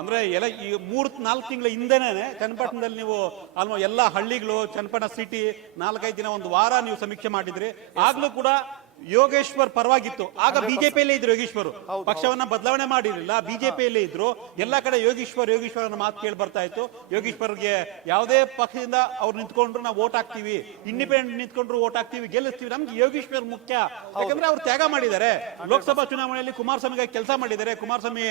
ಅಂದ್ರೆ ಎಲ್ಲ ಈ 3-4 ತಿಂಗಳ ಹಿಂದೆನೆ ಚನ್ನಪಟ್ಟಣದಲ್ಲಿ ನೀವು ಎಲ್ಲ ಹಳ್ಳಿಗಳು ಚನ್ನಪಟ್ಟಣ ಸಿಟಿ 4-5 ದಿನ ಒಂದು ವಾರ ನೀವು ಸಮೀಕ್ಷೆ ಮಾಡಿದ್ರಿ. ಆಗ್ಲೂ ಕೂಡ ಯೋಗೇಶ್ವರ್ ಪರವಾಗಿತ್ತು. ಆಗ ಬಿಜೆಪಿಯಲ್ಲೇ ಇದ್ರು ಯೋಗೇಶ್ವರ್, ಪಕ್ಷವನ್ನ ಬದಲಾವಣೆ ಮಾಡಿರಲಿಲ್ಲ, ಬಿಜೆಪಿಯಲ್ಲೇ ಇದ್ರು. ಎಲ್ಲಾ ಕಡೆ ಯೋಗೇಶ್ವರ್ ಅನ್ನೋ ಮಾತು ಕೇಳಿ ಬರ್ತಾ ಇತ್ತು. ಯೋಗೇಶ್ವರ್ಗೆ ಯಾವುದೇ ಪಕ್ಷದಿಂದ ಅವ್ರು ನಿಂತ್ಕೊಂಡ್ರು ನಾವು ವೋಟ್ ಹಾಕ್ತಿವಿ, ಇಂಡಿಪೆಂಡೆಂಟ್ ನಿಂತ್ಕೊಂಡ್ರು ವೋಟ್ ಹಾಕ್ತಿವಿ, ಗೆಲ್ಲಿಸ್ತೀವಿ, ನಮ್ಗೆ ಯೋಗೇಶ್ವರ್ ಮುಖ್ಯ. ಯಾಕಂದ್ರೆ ಅವ್ರು ತ್ಯಾಗ ಮಾಡಿದ್ದಾರೆ. ಲೋಕಸಭಾ ಚುನಾವಣೆಯಲ್ಲಿ ಕುಮಾರಸ್ವಾಮಿಗಾಗಿ ಕೆಲಸ ಮಾಡಿದ್ದಾರೆ. ಕುಮಾರಸ್ವಾಮಿ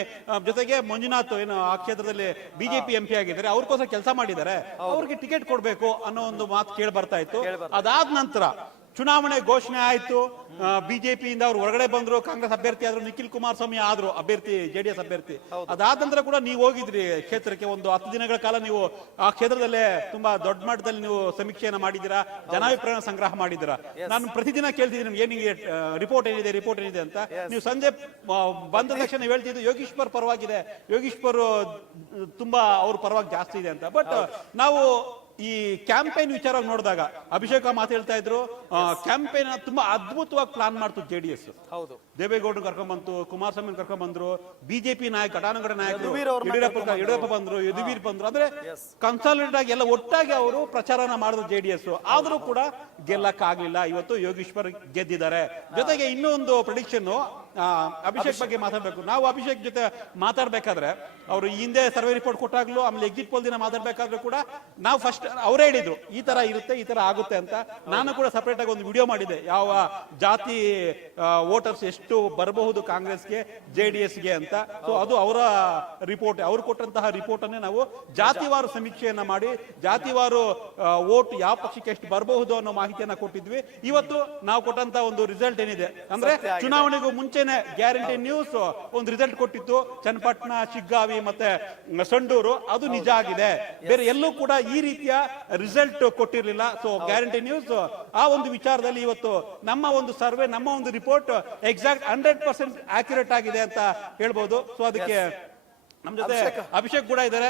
ಜೊತೆಗೆ ಮಂಜುನಾಥ್ ಏನು ಆ ಕ್ಷೇತ್ರದಲ್ಲಿ ಬಿಜೆಪಿ ಎಂಪಿ ಆಗಿದ್ದಾರೆ, ಅವ್ರಿಗೋಸ್ಕರ ಕೆಲಸ ಮಾಡಿದ್ದಾರೆ. ಅವ್ರಿಗೆ ಟಿಕೆಟ್ ಕೊಡ್ಬೇಕು ಅನ್ನೋ ಒಂದು ಮಾತು ಕೇಳಿ ಬರ್ತಾ ಇತ್ತು. ಅದಾದ ನಂತರ ಚುನಾವಣೆ ಘೋಷಣೆ ಆಯ್ತು, ಬಿಜೆಪಿಯಿಂದ ಅವ್ರು ಹೊರಗಡೆ ಬಂದ್ರು, ಕಾಂಗ್ರೆಸ್ ಅಭ್ಯರ್ಥಿ ಆದ್ರು, ನಿಖಿಲ್ ಕುಮಾರಸ್ವಾಮಿ ಆದ್ರು ಅಭ್ಯರ್ಥಿ, ಜೆಡಿಎಸ್ ಅಭ್ಯರ್ಥಿ. ಅದಾದ ನಂತರ ಕೂಡ ನೀವು ಹೋಗಿದ್ರಿ ಕ್ಷೇತ್ರಕ್ಕೆ, ಒಂದು 10 ದಿನಗಳ ಕಾಲ ನೀವು ಆ ಕ್ಷೇತ್ರದಲ್ಲೇ ತುಂಬಾ ದೊಡ್ಡ ಮಟ್ಟದಲ್ಲಿ ನೀವು ಸಮೀಕ್ಷೆಯನ್ನ ಮಾಡಿದ್ದೀರಾ, ಜನಾಭಿಪ್ರಾಯ ಸಂಗ್ರಹ ಮಾಡಿದ್ದೀರಾ. ನಾನು ಪ್ರತಿದಿನ ಕೇಳ್ತಿದ್ದೀನಿ ಏನಿಗೆ ರಿಪೋರ್ಟ್ ಏನಿದೆ ಅಂತ. ನೀವು ಸಂಜೆ ಬಂದ ತಕ್ಷಣ ಹೇಳ್ತಿದ್ದು ಯೋಗೇಶ್ವರ್ ಪರವಾಗಿದೆ, ಯೋಗೇಶ್ವರ್ ತುಂಬಾ ಅವ್ರ ಪರವಾಗಿ ಜಾಸ್ತಿ ಇದೆ ಅಂತ. ಬಟ್ ನಾವು ಈ ಕ್ಯಾಂಪೇನ್ ವಿಚಾರವಾಗಿ ನೋಡಿದಾಗ ಅಭಿಷೇಕ ಮಾತು ಹೇಳ್ತಾ ಇದ್ರು, ಕ್ಯಾಂಪೇನ್ ತುಂಬಾ ಅದ್ಭುತವಾಗಿ ಪ್ಲಾನ್ ಮಾಡ್ತು ಜೆಡಿಎಸ್. ಹೌದು, ದೇವೇಗೌಡ ಕರ್ಕೊಂಡ್ಬಂತು, ಕುಮಾರಸ್ವಾಮಿ ಕರ್ಕೊಂಡ್ಬಂದ್ರು, ಬಿಜೆಪಿ ನಾಯಕ ಘಟಾನುಘಟ ನಾಯಕರು ಯಡಿಯೂರಪ್ಪ ಬಂದ್ರು, ಯದುವೀರ್ ಬಂದ್ರು. ಅಂದ್ರೆ ಕನ್ಸಾಲಿಡೇಟ್ ಆಗಿ ಎಲ್ಲ ಒಟ್ಟಾಗಿ ಅವರು ಪ್ರಚಾರನ ಮಾಡಿದ್ರು ಜೆಡಿಎಸ್. ಆದ್ರೂ ಕೂಡ ಗೆಲ್ಲಕ್ ಆಗ್ಲಿಲ್ಲ. ಇವತ್ತು ಯೋಗೇಶ್ವರ್ ಗೆದ್ದಿದ್ದಾರೆ. ಜೊತೆಗೆ ಇನ್ನೂ ಒಂದು ಪ್ರೆಡಿಕ್ಷನ್, ಅಭಿಷೇಕ್ ಬಗ್ಗೆ ಮಾತಾಡ್ಬೇಕು. ನಾವು ಅಭಿಷೇಕ್ ಜೊತೆ ಮಾತಾಡ್ಬೇಕಾದ್ರೆ ಅವರು ಹಿಂದೆ ಸರ್ವೆ ರಿಪೋರ್ಟ್ ಕೊಟ್ಟಾಗ್ಲೂ, ಆಮೇಲೆ ಎಕ್ಸಿಟ್ ಪೋಲ್ ದಿನ ಮಾತಾಡ್ಬೇಕಾದ್ರೂ ಕೂಡ ನಾವು ಫಸ್ಟ್ ಅವರೇ ಹೇಳಿದ್ರು ಈ ತರ ಇರುತ್ತೆ, ಈ ತರ ಆಗುತ್ತೆ ಅಂತ. ನಾನು ಕೂಡ ಸಪರೇಟ್ ಆಗಿ ಒಂದು ವಿಡಿಯೋ ಮಾಡಿದೆ, ಯಾವ ಜಾತಿ ವೋಟರ್ಸ್ ಎಷ್ಟು ಬರಬಹುದು ಕಾಂಗ್ರೆಸ್ಗೆ ಜೆಡಿಎಸ್ಗೆ ಅಂತ. ಸೊ ಅದು ಅವರ ರಿಪೋರ್ಟ್, ಅವ್ರು ಕೊಟ್ಟಂತಹ ರಿಪೋರ್ಟ್ ಅನ್ನೇ ನಾವು ಜಾತಿವಾರು ಸಮೀಕ್ಷೆಯನ್ನ ಮಾಡಿ ಜಾತಿವಾರು ವೋಟ್ ಯಾವ ಪಕ್ಷಕ್ಕೆ ಎಷ್ಟು ಬರಬಹುದು ಅನ್ನೋ ಮಾಹಿತಿಯನ್ನ ಕೊಟ್ಟಿದ್ವಿ. ಇವತ್ತು ನಾವು ಕೊಟ್ಟಂತ ಒಂದು ರಿಸಲ್ಟ್ ಏನಿದೆ ಅಂದ್ರೆ, ಚುನಾವಣೆಗೂ ಮುಂಚೆನೆ ಗ್ಯಾರಂಟಿ ನ್ಯೂಸ್ ಒಂದು ರಿಸಲ್ಟ್ ಕೊಟ್ಟಿತ್ತು, ಚನ್ನಪಟ್ಟಣ, ಶಿಗ್ಗಾವಿ ಮತ್ತೆ ಸಂಡೂರು, ಅದು ನಿಜ ಆಗಿದೆ. ಬೇರೆ ಎಲ್ಲೂ ಕೂಡ ಈ ರೀತಿಯ ರಿಸಲ್ಟ್ ಕೊಟ್ಟಿರಲಿಲ್ಲ. ಸೊ ಗ್ಯಾರಂಟಿ ನ್ಯೂಸ್ ಆ ಒಂದು ವಿಚಾರದಲ್ಲಿ ಇವತ್ತು ನಮ್ಮ ಒಂದು ಸರ್ವೆ, ನಮ್ಮ ಒಂದು ರಿಪೋರ್ಟ್ ಎಕ್ಸಾಕ್ಟ್ 100% ಆಕ್ಯುರೇಟ್ ಆಗಿದೆ ಅಂತ ಹೇಳ್ಬೋದು. ಸೊ ಅದಕ್ಕೆ ನಮ್ಮ ಜೊತೆ ಅಭಿಷೇಕ್ ಕೂಡ ಇದ್ದಾರೆ.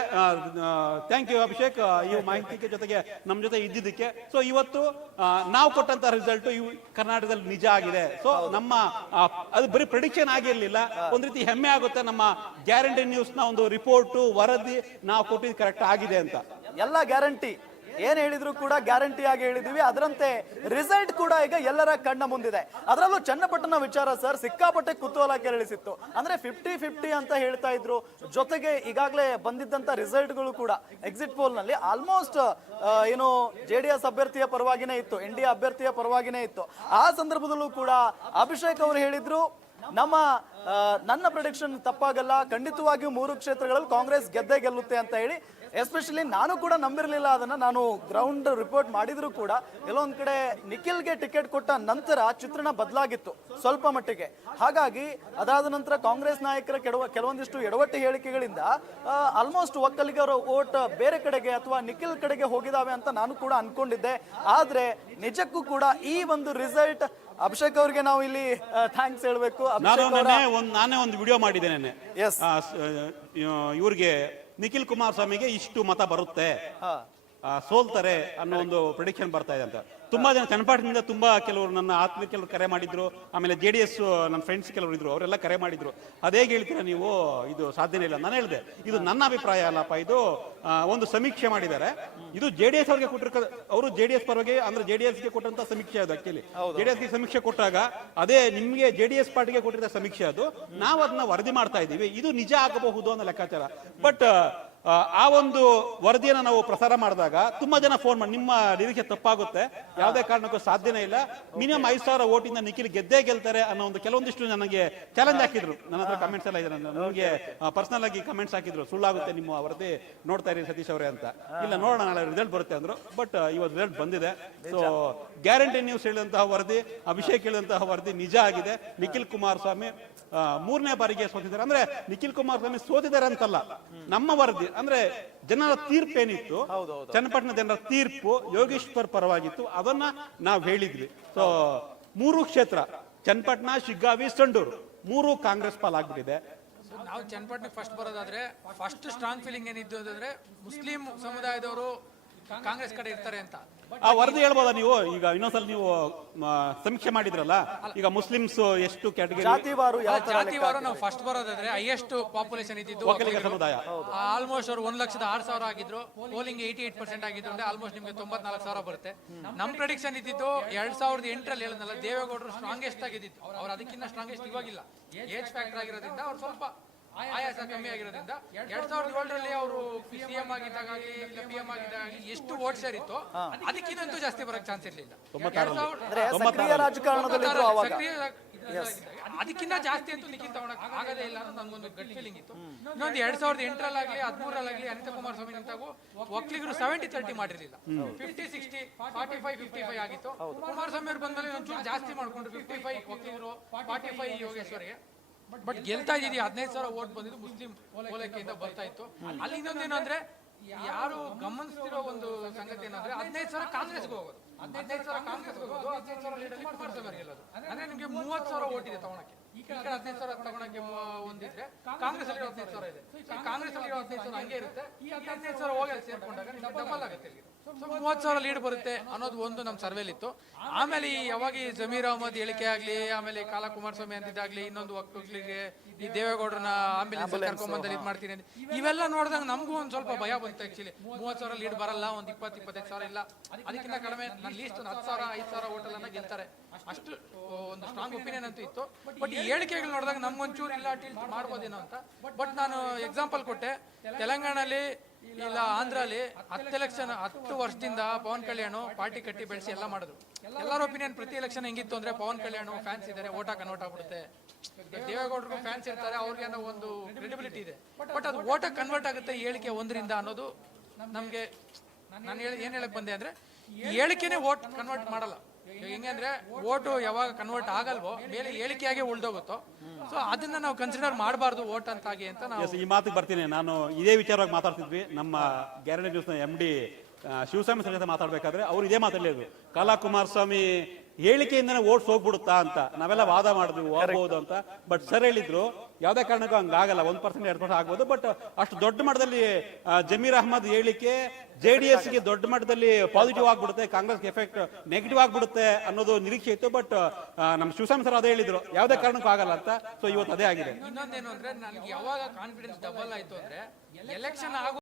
ಥ್ಯಾಂಕ್ ಯು ಅಭಿಷೇಕ್, ಈ ಮಾಹಿತಿ ಜೊತೆಗೆ ನಮ್ಮ ಜೊತೆ ಇದ್ದಿದ್ದಕ್ಕೆ. ಸೊ ಇವತ್ತು ನಾವು ಕೊಟ್ಟಂತ ರಿಸಲ್ಟ್ ಇವು ಕರ್ನಾಟಕದಲ್ಲಿ ನಿಜ ಆಗಿದೆ. ಸೊ ನಮ್ಮ ಅದು ಬರೀ ಪ್ರೆಡಿಕ್ಷನ್ ಆಗಿರ್ಲಿಲ್ಲ, ಒಂದ್ ರೀತಿ ಹೆಮ್ಮೆ ಆಗುತ್ತೆ. ನಮ್ಮ ಗ್ಯಾರಂಟಿ ನ್ಯೂಸ್ ನ ಒಂದು ರಿಪೋರ್ಟ್ ವರದಿ ನಾವು ಕೊಟ್ಟಿದ್ದು ಕರೆಕ್ಟ್ ಆಗಿದೆ ಅಂತ. ಎಲ್ಲ ಗ್ಯಾರಂಟಿ ಏನ್ ಹೇಳಿದ್ರು ಕೂಡ ಗ್ಯಾರಂಟಿ ಆಗಿ ಹೇಳಿದೀವಿ. ಅದರಂತೆ ರಿಸಲ್ಟ್ ಕೂಡ ಈಗ ಎಲ್ಲರ ಕಣ್ಣ ಮುಂದಿದೆ. ಅದರಲ್ಲೂ ಚನ್ನಪಟ್ಟಣ ವಿಚಾರ ಸರ್ ಸಿಕ್ಕಾಪಟ್ಟೆ ಕುತೂಹಲ ಕೆರಳಿಸಿತ್ತು. ಅಂದ್ರೆ 50-50 ಅಂತ ಹೇಳ್ತಾ ಇದ್ರು. ಜೊತೆಗೆ ಈಗಾಗಲೇ ಬಂದಿದ್ದಂತ ರಿಸಲ್ಟ್ಗಳು ಕೂಡ ಎಕ್ಸಿಟ್ ಪೋಲ್ ನಲ್ಲಿ ಆಲ್ಮೋಸ್ಟ್ ಏನು ಜೆಡಿಎಸ್ ಅಭ್ಯರ್ಥಿಯ ಪರವಾಗಿನೇ ಇತ್ತು, NDA ಅಭ್ಯರ್ಥಿಯ ಪರವಾಗಿನೇ ಇತ್ತು. ಆ ಸಂದರ್ಭದಲ್ಲೂ ಕೂಡ ಅಭಿಷೇಕ್ ಅವರು ಹೇಳಿದ್ರು, ನನ್ನ ಪ್ರೆಡಿಕ್ಷನ್ ತಪ್ಪಾಗಲ್ಲ, ಖಂಡಿತವಾಗಿಯೂ 3 ಕ್ಷೇತ್ರಗಳಲ್ಲಿ ಕಾಂಗ್ರೆಸ್ ಗೆದ್ದೇ ಗೆಲ್ಲುತ್ತೆ ಅಂತ ಹೇಳಿ. ಎಸ್ಪೆಷಲಿ ನಾನು ಕೂಡ ನಂಬಿರಲಿಲ್ಲ ಅದನ್ನ. ನಾನು ಗ್ರೌಂಡ್ ರಿಪೋರ್ಟ್ ಮಾಡಿದ್ರು ಕೂಡ ಎಲ್ಲೊಂದ್ ಕಡೆ ನಿಖಿಲ್ಗೆ ಟಿಕೆಟ್ ಕೊಟ್ಟ ನಂತರ ಚಿತ್ರಣ ಬದಲಾಗಿತ್ತು ಸ್ವಲ್ಪ ಮಟ್ಟಿಗೆ. ಹಾಗಾಗಿ ಅದಾದ ನಂತರ ಕಾಂಗ್ರೆಸ್ ನಾಯಕರ ಕೆಲವೊಂದಿಷ್ಟು ಎಡವಟ್ಟು ಹೇಳಿಕೆಗಳಿಂದ ಆಲ್ಮೋಸ್ಟ್ ಒಕ್ಕಲಿಗರ ಓಟ್ ಬೇರೆ ಕಡೆಗೆ ಅಥವಾ ನಿಖಿಲ್ ಕಡೆಗೆ ಹೋಗಿದಾವೆ ಅಂತ ನಾನು ಕೂಡ ಅನ್ಕೊಂಡಿದ್ದೆ. ಆದ್ರೆ ನಿಜಕ್ಕೂ ಕೂಡ ಈ ಒಂದು ರಿಸಲ್ಟ್ ಅಭಿಷೇಕ್ ಅವ್ರಿಗೆ ನಾವು ಇಲ್ಲಿ ಥ್ಯಾಂಕ್ಸ್ ಹೇಳ್ಬೇಕು. ನಾನೇ ಒಂದು ವಿಡಿಯೋ ಮಾಡಿದ್ದೇನೆ, ಇವ್ರಿಗೆ ನಿಖಿಲ್ ಕುಮಾರಸ್ವಾಮಿಗೆ ಇಷ್ಟು ಮತ ಬರುತ್ತೆ, ಸೋಲ್ತಾರೆ ಅನ್ನೋ ಒಂದು ಪ್ರೆಡಿಕ್ಷನ್ ಬರ್ತಾ ಇದೆ ಅಂತ. ತುಂಬಾ ಜನ ಚನ್ನಪಟ್ಟಣದಿಂದ ತುಂಬಾ ಕೆಲವರು ನನ್ನ ಆತ್ಮೀಯ ಕೆಲವರು ಕರೆ ಮಾಡಿದ್ರು, ಆಮೇಲೆ ಜೆಡಿಎಸ್ ನನ್ನ ಫ್ರೆಂಡ್ಸ್ ಕೆಲವರು ಇದ್ರು, ಅವರೆಲ್ಲ ಕರೆ ಮಾಡಿದ್ರು. ಅದೇ ಹೇಳ್ತೀರಾ ನೀವು, ಇದು ಸಾಧ್ಯನೇ ಇಲ್ಲ. ನಾನು ಹೇಳಿದೆ ಇದು ನನ್ನ ಅಭಿಪ್ರಾಯ ಅಲ್ಲಪ್ಪ, ಇದು ಒಂದು ಸಮೀಕ್ಷೆ ಮಾಡಿದ್ದಾರೆ, ಇದು ಜೆಡಿಎಸ್ ಅವ್ರಿಗೆ ಕೊಟ್ಟಿರೋ, ಅವರು ಜೆಡಿಎಸ್ ಪರವಾಗಿ ಅಂದ್ರೆ ಜೆಡಿಎಸ್ಗೆ ಕೊಟ್ಟಂತ ಸಮೀಕ್ಷೆ ಅದು. ಆಕ್ಚುಲಿ ಜೆಡಿಎಸ್ಗೆ ಸಮೀಕ್ಷೆ ಕೊಟ್ಟಾಗ ಅದೇ ನಿಮ್ಗೆ ಜೆಡಿಎಸ್ ಪಾರ್ಟಿಗೆ ಕೊಟ್ಟಿರೋ ಸಮೀಕ್ಷೆ ಅದು. ನಾವು ಅದನ್ನ ವರದಿ ಮಾಡ್ತಾ ಇದ್ದೀವಿ, ಇದು ನಿಜ ಆಗಬಹುದು ಅನ್ನೋ ಲೆಕ್ಕಾಚಾರ. ಬಟ್ ಆ ಒಂದು ವರದಿಯನ್ನು ನಾವು ಪ್ರಸಾರ ಮಾಡಿದಾಗ ತುಂಬಾ ಜನ ಫೋನ್ ಮಾಡಿ ನಿಮ್ಮ ನಿರೀಕ್ಷೆ ತಪ್ಪಾಗುತ್ತೆ, ಯಾವುದೇ ಕಾರಣಕ್ಕೂ ಸಾಧ್ಯನೇ ಇಲ್ಲ, ಮಿನಿಮಮ್ 5,000 ವೋಟಿಂದ ನಿಖಿಲ್ ಗೆದ್ದೇ ಗೆಲ್ತಾರೆ ಅನ್ನೋ ಒಂದು ಕೆಲವೊಂದಿಷ್ಟು ನನಗೆ ಚಾಲೆಂಜ್ ಹಾಕಿದ್ರು. ನನ್ನ ಹತ್ರ ಕಮೆಂಟ್ಸ್ ಎಲ್ಲ ಇದೆ, ನನಗೆ ಪರ್ಸನಲ್ ಆಗಿ ಕಮೆಂಟ್ಸ್ ಹಾಕಿದ್ರು, ಸುಳ್ಳಾಗುತ್ತೆ ನಿಮ್ಮ ವರದಿ, ನೋಡ್ತಾ ಇರಿ ಸತೀಶ್ ಅವರೇ ಅಂತ. ಇಲ್ಲ ನೋಡೋಣ, ನಾಳೆ ರಿಸಲ್ಟ್ ಬರುತ್ತೆ ಅಂದ್ರು. ಬಟ್ ಇವತ್ತು ರಿಸಲ್ಟ್ ಬಂದಿದೆ. ಸೊ ಗ್ಯಾರಂಟಿ ನ್ಯೂಸ್ ಹೇಳಿದಂತಹ ವರದಿ, ಅಭಿಷೇಕ್ ಹೇಳಿದಂತಹ ವರದಿ ನಿಜ ಆಗಿದೆ. ನಿಖಿಲ್ ಕುಮಾರಸ್ವಾಮಿ 3ನೇ ಬಾರಿಗೆ ಸೋತಿದ್ದಾರೆ. ಅಂದ್ರೆ ನಿಖಿಲ್ ಕುಮಾರಸ್ವಾಮಿ ಸೋತಿದ್ದಾರೆ ಅಂತಲ್ಲ, ನಮ್ಮ ವರದಿ ಅಂದ್ರೆ ಜನರ ತೀರ್ಪು ಏನಿತ್ತು, ಚನ್ನಪಟ್ಟಣ ಜನರ ತೀರ್ಪು ಯೋಗೇಶ್ವರ್ ಪರವಾಗಿತ್ತು, ಅದನ್ನ ನಾವು ಹೇಳಿದ್ವಿ. ಸೊ 3 ಕ್ಷೇತ್ರ ಚನ್ನಪಟ್ಟಣ, ಶಿಗ್ಗಾವಿ, ಸಂಡೂರು 3 ಕಾಂಗ್ರೆಸ್ ಪಾಲಾಗ್ಬಿಟ್ಟಿದೆ. ನಾವು ಚನ್ನಪಟ್ಟಣಕ್ಕೆ ಫಸ್ಟ್ ಬರೋದಾದ್ರೆ ಫಸ್ಟ್ ಸ್ಟ್ರಾಂಗ್ ಫೀಲಿಂಗ್ ಏನಿದ್ದು ಅಂದ್ರೆ ಮುಸ್ಲಿಂ ಸಮುದಾಯದವರು ಕಾಂಗ್ರೆಸ್ ಕಡೆ ಇರ್ತಾರೆ ಅಂತ. ಆ ವರದಿ ಹೇಳ್ಬೋದಾ ನೀವು? ಈಗ ಇನ್ನೊಂದ್ಸಲ ನೀವು ಸಮೀಕ್ಷೆ ಮಾಡಿದ್ರಲ್ಲ, ಈಗ ಮುಸ್ಲಿಮ್ಸ್ ಎಷ್ಟು ಕ್ಯಾಟಗರಿ, ಜಾತಿವಾರು ಯಾವ ತರ ಜಾತಿವಾರ ನಾವು ಫಸ್ಟ್ ಬರೋದಾದ್ರೆ ಹೈಯೆಸ್ಟ್ ಪಾಪ್ಯುಲೇಷನ್ ಇದ್ದಿದ್ದು ಒಕ್ಕಲಿಗ ಸಮುದಾಯ ಆಲ್ಮೋಸ್ಟ್ ಅವ್ರು 1,06,000 ಆಗಿದ್ರು. ಪೋಲಿಂಗ್ 88% ಆಗಿದ್ರು ಅಂದ್ರೆ ಆಲ್ಮೋಸ್ಟ್ ನಿಮ್ಗೆ 94,000 ಬರುತ್ತೆ. ನಮ್ ಪ್ರೆಡಿಕ್ಷನ್ ಇದ್ದಿದ್ದು 2008ರಲ್ಲಿ ಹೇಳಿದ್ನಲ್ಲ, ದೇವೇಗೌಡರು ಸ್ಟ್ರಾಂಗೆಸ್ಟ್ ಆಗಿದ್ದು. ಅವ್ರು ಅದಕ್ಕಿಂತ ಸ್ಟ್ರಾಂಗೆಸ್ಟ್ ಇವಾಗಿಲ್ಲ. ಏಜ್ ಫ್ಯಾಕ್ಟರ್ ಆಗಿರೋದ್ರಿಂದ ಅವ್ರು ಸ್ವಲ್ಪ ಆಯಾಸ ಕಮ್ಮಿ ಆಗಿರೋದ್ರಿಂದ 2007ರಲ್ಲಿ ಅವರು ಸಿಎಂ ಆಗಿದ್ದಾಗಲಿ PM ಆಗಿದ್ದಾಗಲಿ ಎಷ್ಟು ವೋಟ್ ಶೇರ್ ಇತ್ತು ಅದಕ್ಕಿಂತೂ ಜಾಸ್ತಿ ಬರಕ್ ಚಾನ್ಸ್ ಇರ್ಲಿಲ್ಲ. ಸಕ್ರಿಯ ರಾಜಕಾರಣದಲ್ಲಿದ್ರು ಅವಾಗ. ಅದಕ್ಕಿಂತ ಜಾಸ್ತಿ ಅಂತೂ ನಿಖಿಲ್ ತಗೊಳಕ್ ಆಗದೇ ಇಲ್ಲ ಅನ್ನೋ ನನ್ಗೊಂದು ಗಟ್ ಫೀಲಿಂಗ್ ಇತ್ತು. ಇನ್ನೊಂದು 2008ರಲ್ಲಾಗ್ಲಿ 13ರಲ್ಲಾಗ್ಲಿ ಅನಿತಾ ಕುಮಾರಸ್ವಾಮಿ ನಿಂತಾಗೂ ಒಕ್ಕಲಿಗರು 70-30 ಮಾಡಿರ್ಲಿಲ್ಲ. 50-60, 45-55 ಆಗಿತ್ತು. ಕುಮಾರಸ್ವಾಮಿ ಅವ್ರು ಬಂದ್ಮೇಲೆ ಒಂಚೂರು ಜಾಸ್ತಿ ಮಾಡ್ಕೊಂಡ್ರು, 55 ಒಕ್ಕಲಿಗರು, 45 ಯೋಗೇಶ್ವರಿಗೆ. ಬಟ್ ಗೆಲ್ತಾ ಇದೀವಿ. 15,000 ವೋಟ್ ಬಂದಿದ್ದು ಮುಸ್ಲಿಂ ಓಲೈಕೆಯಿಂದ ಬರ್ತಾ ಇತ್ತು. ಅಲ್ಲಿ ಇನ್ನೊಂದೇನು ಅಂದ್ರೆ, ಯಾರು ಗಮನಿಸ್ತಿರೋ ಒಂದು ಸಂಗತಿ ಏನಂದ್ರೆ 15,000 ಕಾಂಗ್ರೆಸ್ಗೆ ಹೋಗೋದು, 15,000 ಕಾಂಗ್ರೆಸ್ಗೆ ಹೋಗೋದು, 15,000 ಲೀಡಲ್ಲಿ ಕುಮಾರಸ್ವಾಮಿ ಗೆಲ್ಲೋದು. ಅಂದ್ರೆ ನಿಮ್ಗೆ 30,000 ವೋಟ್ ಇದೆ ತಗೊಳಕ್ಕೆ. ಈ ಕಡೆ 15,000 ತಗೊಳಕ್ಕೆ ಒಂದಿದ್ರೆ ಕಾಂಗ್ರೆಸ್ ಅಲ್ಲಿ 15,000 ಇದೆ. ಕಾಂಗ್ರೆಸ್ ಅಲ್ಲಿ 15,000 ಹಂಗೆ ಇರುತ್ತೆ. ಈ 15,000 ಹೋಗಿ ಅಲ್ಲಿ ಸೇರ್ಕೊಂಡಾಗ ಡಬಲ್ ಆಗುತ್ತೆ. 30,000 ಲೀಡ್ ಬರುತ್ತೆ ಅನ್ನೋದು ಒಂದು ನಮ್ಮ ಸರ್ವೇಲಿ ಇತ್ತು. ಆಮೇಲೆ ಯಾವಾಗ ಈ ಜಮೀರ್ ಅಹಮದ್ ಹೇಳಿಕೆ ಆಗ್ಲಿ, ಆಮೇಲೆ ಕಾಲಾ ಕುಮಾರಸ್ವಾಮಿ ಅಂತಿದ್ದಾಗ್ಲಿ, ಇನ್ನೊಂದು ಒಕ್ಕಲಿಗರಿಗೆ ಈ ದೇವೇಗೌಡರನ್ನ ಆಂಬುಲೆನ್ಸ್ ಕರ್ಕೊಂಡ್ಬಂದಲ್ಲಿ ಇದು ಮಾಡ್ತೀನಿ ಅಂತ ಇವೆಲ್ಲ ನೋಡಿದಾಗ ನಮಗೂ ಒಂದ್ ಸ್ವಲ್ಪ ಭಯ ಬಂತು. ಆಕ್ಚುಲಿ 30,000 ಲೀಡ್ ಬರಲ್ಲ, ಒಂದು 20-25,000 ಇಲ್ಲ, ಅದಕ್ಕಿಂತ ಕಡಿಮೆ ನನ್ನ ಲೀಸ್ಟ್ ಒಂದು 10,000 5,000 ಓಟೆಲ್ಲ ಗೆಲ್ತಾರೆ, ಅಷ್ಟು ಒಂದು ಸ್ಟ್ರಾಂಗ್ ಒಪಿನಿಯನ್ ಅಂತೂ ಇತ್ತು. ಬಟ್ ಈ ಹೇಳಿಕೆಗಳು ನೋಡಿದಾಗ ನಮ್ಗೊಂಚೂರು ಇಲ್ಲ ಟಿಲ್ಟ್ ಮಾಡ್ಬೋದೇನೋ ಅಂತ. ಬಟ್ ನಾನು ಎಕ್ಸಾಂಪಲ್ ಕೊಟ್ಟೆ, ತೆಲಂಗಾಣಲ್ಲಿ ಇಲ್ಲ ಆಂಧ್ರಲ್ಲಿ 10 ಎಲೆಕ್ಷನ್ 10 ವರ್ಷದಿಂದ ಪವನ್ ಕಲ್ಯಾಣ್ ಪಾರ್ಟಿ ಕಟ್ಟಿ ಬೆಳೆಸಿ ಎಲ್ಲ ಮಾಡಿದ್ರು. ಎಲ್ಲರ ಒಪಿನಿಯನ್ ಪ್ರತಿ ಎಲೆಕ್ಷನ್ ಹೆಂಗಿತ್ತು ಅಂದ್ರೆ, ಪವನ್ ಕಲ್ಯಾಣ್ ಫ್ಯಾನ್ಸ್ ಇದ್ದಾರೆ, ಓಟ ಕನ್ವರ್ಟ್ ಆಗ್ಬಿಡುತ್ತೆ. ದೇವೇಗೌಡರಿಗೂ ಫ್ಯಾನ್ಸ್ ಇರ್ತಾರೆ, ಅವ್ರಿಗೆ ಅನ್ನೋ ಒಂದು ಕ್ರೆಡಿಬಿಲಿಟಿ ಇದೆ. ಬಟ್ ಅದು ಓಟ ಕನ್ವರ್ಟ್ ಆಗುತ್ತೆ ಹೇಳಿಕೆ ಒಂದರಿಂದ ಅನ್ನೋದು ನಮ್ಗೆ, ನಾನು ಏನ್ ಹೇಳಕ್ ಬಂದೆ ಅಂದ್ರೆ, ಹೇಳಿಕೆನೆ ಓಟ್ ಕನ್ವರ್ಟ್ ಮಾಡಲ್ಲ. ಹೆಂಗೆ ಅಂದ್ರೆ, ಓಟು ಯಾವಾಗ ಕನ್ವರ್ಟ್ ಆಗಲ್ವೋ ಮೇಲೆ ಹೇಳಿಕೆಯಾಗೆ ಉಳ್ದೋಗುತ್ತೋ, ಸೊ ಅದನ್ನ ನಾವು ಕನ್ಸಿಡರ್ ಮಾಡಬಾರ್ದು ಓಟ್ ಅಂತಾಗಿ ಅಂತ ನಾವು. ಈ ಮಾತಿಗೆ ಬರ್ತೀನಿ. ನಾನು ಇದೇ ವಿಚಾರವಾಗಿ ಮಾತಾಡ್ತಿದ್ವಿ ನಮ್ಮ ಗ್ಯಾರಂಟಿ ನ್ಯೂಸ್ನ MD ಶಿವಸ್ವಾಮಿ ಸರ್ ಜೊತೆ ಮಾತಾಡ್ಬೇಕಾದ್ರೆ ಅವ್ರು ಇದೇ ಮಾತಾಡಲಿದ್ರು, ಕಾಲಾ ಕುಮಾರಸ್ವಾಮಿ ಹೇಳಿಕೆಯಿಂದನೇ ಓಟ್ಸ್ ಹೋಗ್ಬಿಡುತ್ತಾ ಅಂತ ನಾವೆಲ್ಲ ವಾದ ಮಾಡಿದ್ವಿ, ಹೋಗ್ಬೋದು ಅಂತ. ಬಟ್ ಸರ್ ಹೇಳಿದ್ರು ಯಾವ್ದೇ ಕಾರಣಕ್ಕೂ ಹಂಗಾಗಲ್ಲ, 1% 2% ಆಗ್ಬೋದು. ಬಟ್ ಅಷ್ಟು ದೊಡ್ಡ ಮಟ್ಟದಲ್ಲಿ ಜಮೀರ್ ಅಹಮದ್ ಹೇಳಿಕೆ JDS-ಗೆ ದೊಡ್ಡ ಮಟ್ಟದಲ್ಲಿ ಪಾಸಿಟಿವ್ ಆಗ್ಬಿಡುತ್ತೆ, ಕಾಂಗ್ರೆಸ್ಗೆ ಎಫೆಕ್ಟ್ ನೆಗೆಟಿವ್ ಆಗ್ಬಿಡುತ್ತೆ ಅನ್ನೋದು ನಿರೀಕ್ಷೆ ಇತ್ತು. ಬಟ್ ನಮ್ಮ ಶಿವಸ್ವಾಮಿ ಸರ್ ಅದೇ ಹೇಳಿದ್ರು, ಯಾವ್ದೇ ಕಾರಣಕ್ಕೂ ಆಗಲ್ಲ ಅಂತ. ಸೊ ಇವತ್ತು ಅದೇ ಆಗಿದೆ. ಇನ್ನೊಂದೇನು ಅಂದ್ರೆ, ನನಗೆ ಯಾವಾಗ ಕಾನ್ಫಿಡೆನ್ಸ್ ಡಬಲ್ ಆಯ್ತು ಅಂದ್ರೆ, ಎಲೆಕ್ಷನ್ ಆಗೋ